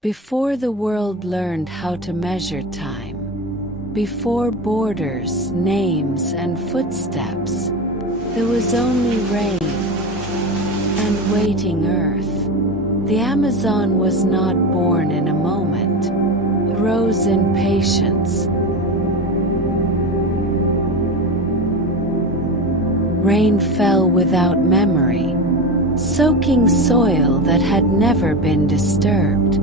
Before the world learned how to measure time, before borders, names, and footsteps, there was only rain and waiting earth. The Amazon was not born in a moment. It rose in patience. Rain fell without memory, soaking soil that had never been disturbed.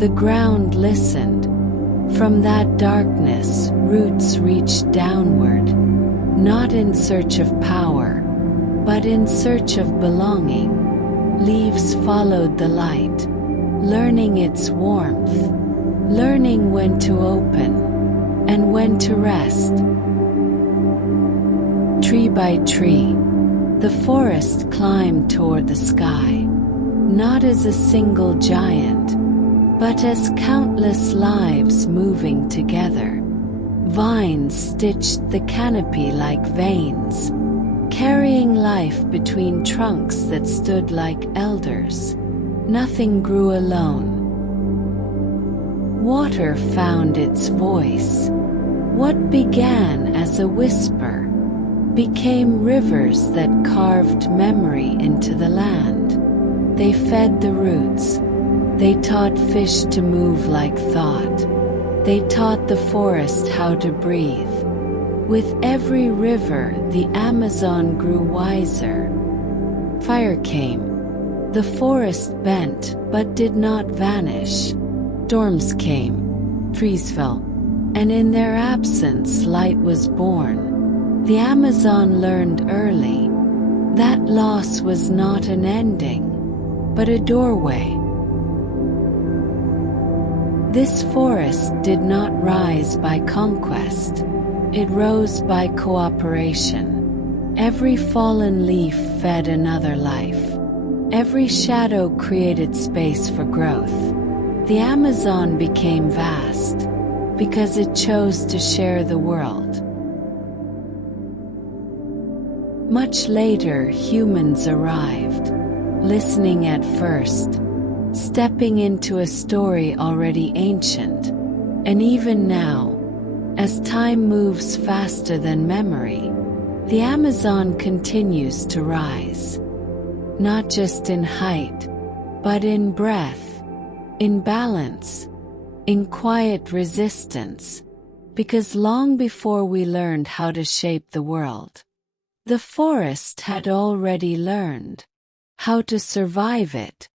The ground listened. From that darkness, roots reached downward, not in search of power, but in search of belonging. Leaves followed the light, learning its warmth, learning when to open and when to rest. Tree by tree, the forest climbed toward the sky, not as a single giant, but as countless lives moving together. Vines stitched the canopy like veins, carrying life between trunks that stood like elders. Nothing grew alone. Water found its voice. What began as a whisper became rivers that carved memory into the land. They fed the roots. They taught fish to move like thought. They taught the forest how to breathe. With every river, the Amazon grew wiser. Fire came. The forest bent, but did not vanish. Storms came. Trees fell. And in their absence, light was born. The Amazon learned early that loss was not an ending, but a doorway. This forest did not rise by conquest. It rose by cooperation. Every fallen leaf fed another life. Every shadow created space for growth. The Amazon became vast because it chose to share the world. Much later, humans arrived, listening at first, stepping into a story already ancient. And even now, as time moves faster than memory, the Amazon continues to rise, not just in height, but in breadth, in balance, in quiet resistance, because long before we learned how to shape the world, the forest had already learned how to survive it.